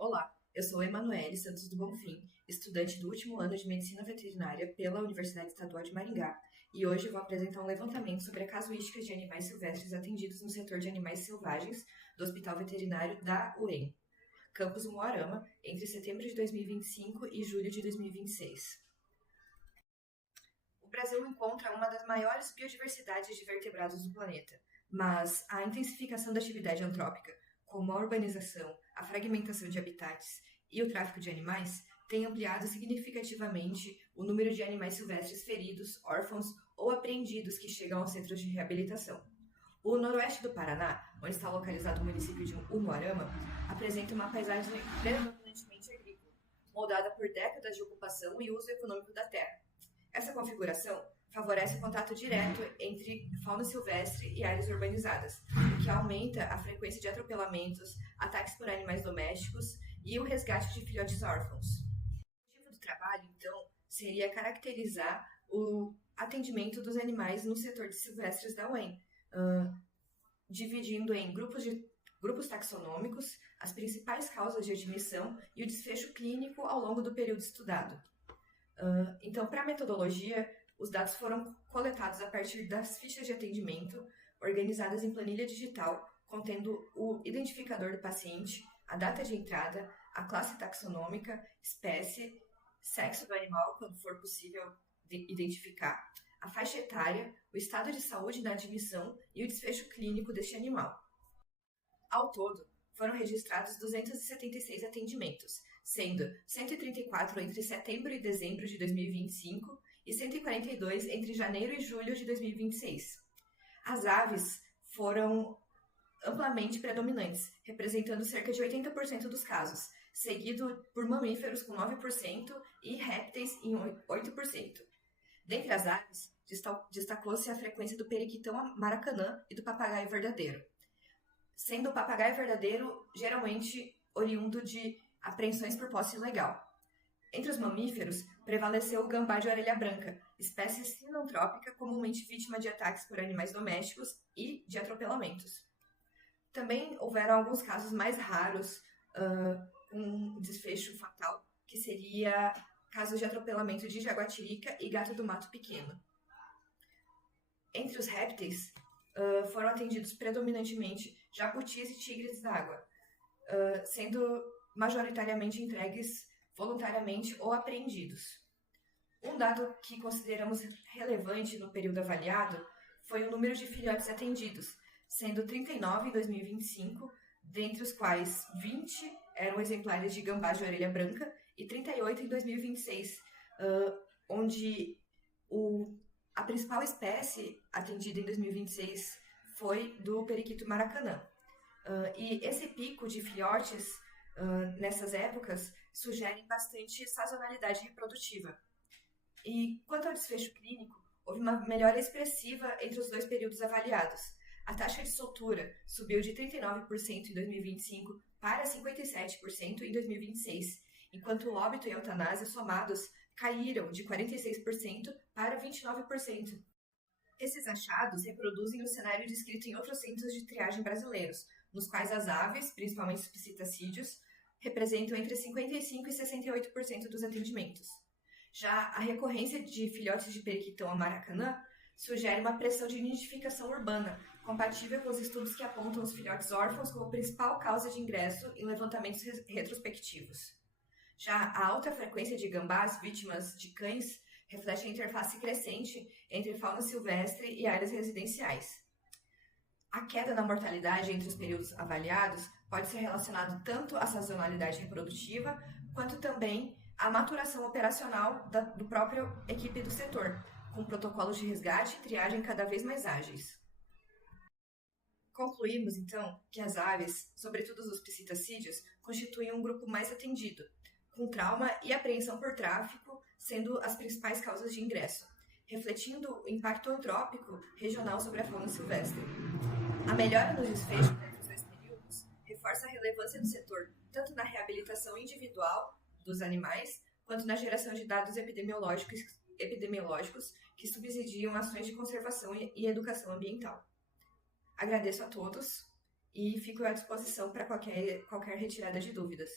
Olá, eu sou Emanuele Santos do Bonfim, estudante do último ano de Medicina Veterinária pela Universidade Estadual de Maringá, e hoje eu vou apresentar um levantamento sobre a casuística de animais silvestres atendidos no setor de animais selvagens do Hospital Veterinário da UEM, Campus Umuarama, entre setembro de 2025 e julho de 2026. O Brasil encontra uma das maiores biodiversidades de vertebrados do planeta, mas a intensificação da atividade antrópica, como a urbanização, a fragmentação de habitats e o tráfico de animais, tem ampliado significativamente o número de animais silvestres feridos, órfãos ou apreendidos que chegam aos centros de reabilitação. O noroeste do Paraná, onde está localizado o município de Umuarama, apresenta uma paisagem predominantemente agrícola, moldada por décadas de ocupação e uso econômico da terra. Essa configuração favorece o contato direto entre fauna silvestre e áreas urbanizadas, o que aumenta a frequência de atropelamentos, ataques por animais domésticos e o resgate de filhotes órfãos. O objetivo do trabalho, então, seria caracterizar o atendimento dos animais no setor de silvestres da UEM, dividindo em grupos taxonômicos, as principais causas de admissão e o desfecho clínico ao longo do período estudado. Então, para a metodologia, os dados foram coletados a partir das fichas de atendimento, organizadas em planilha digital, contendo o identificador do paciente, a data de entrada, a classe taxonômica, espécie, sexo do animal, quando for possível identificar, a faixa etária, o estado de saúde na admissão e o desfecho clínico deste animal. Ao todo, foram registrados 276 atendimentos, sendo 134 entre setembro e dezembro de 2025 e 142 entre janeiro e julho de 2026. As aves foram amplamente predominantes, representando cerca de 80% dos casos, seguido por mamíferos com 9% e répteis em 8%. Dentre as aves, destacou-se a frequência do periquitão maracanã e do papagaio verdadeiro, sendo o papagaio verdadeiro geralmente oriundo de apreensões por posse ilegal. Entre os mamíferos, prevaleceu o gambá de orelha branca, espécie sinantrópica comumente vítima de ataques por animais domésticos e de atropelamentos. Também houveram alguns casos mais raros, com desfecho fatal, que seria casos de atropelamento de jaguatirica e gato do mato pequeno. Entre os répteis, foram atendidos predominantemente jabutis e tigres d'água, sendo majoritariamente entregues voluntariamente ou apreendidos. Um dado que consideramos relevante no período avaliado foi o número de filhotes atendidos, sendo 39 em 2025, dentre os quais 20 eram exemplares de gambá de orelha branca e 38 em 2026, onde a principal espécie atendida em 2026 foi do periquito maracanã. E esse pico de filhotes nessas épocas sugerem bastante sazonalidade reprodutiva. E quanto ao desfecho clínico, houve uma melhora expressiva entre os dois períodos avaliados. A taxa de soltura subiu de 39% em 2025 para 57% em 2026, enquanto o óbito e a eutanásia somados caíram de 46% para 29%. Esses achados reproduzem o cenário descrito em outros centros de triagem brasileiros, nos quais as aves, principalmente os psitacídeos, representam entre 55% e 68% dos atendimentos. Já a recorrência de filhotes de periquitão a maracanã sugere uma pressão de nidificação urbana, compatível com os estudos que apontam os filhotes órfãos como principal causa de ingresso em levantamentos retrospectivos. Já a alta frequência de gambás vítimas de cães reflete a interface crescente entre fauna silvestre e áreas residenciais. A queda na mortalidade entre os períodos avaliados pode ser relacionado tanto à sazonalidade reprodutiva, quanto também à maturação operacional do próprio equipe do setor, com protocolos de resgate e triagem cada vez mais ágeis. Concluímos, então, que as aves, sobretudo os psitacídeos, constituem um grupo mais atendido, com trauma e apreensão por tráfico sendo as principais causas de ingresso, refletindo o impacto antrópico regional sobre a fauna silvestre. A melhora no desfecho entre os dois períodos reforça a relevância do setor, tanto na reabilitação individual dos animais, quanto na geração de dados epidemiológicos que subsidiam ações de conservação e educação ambiental. Agradeço a todos e fico à disposição para qualquer retirada de dúvidas.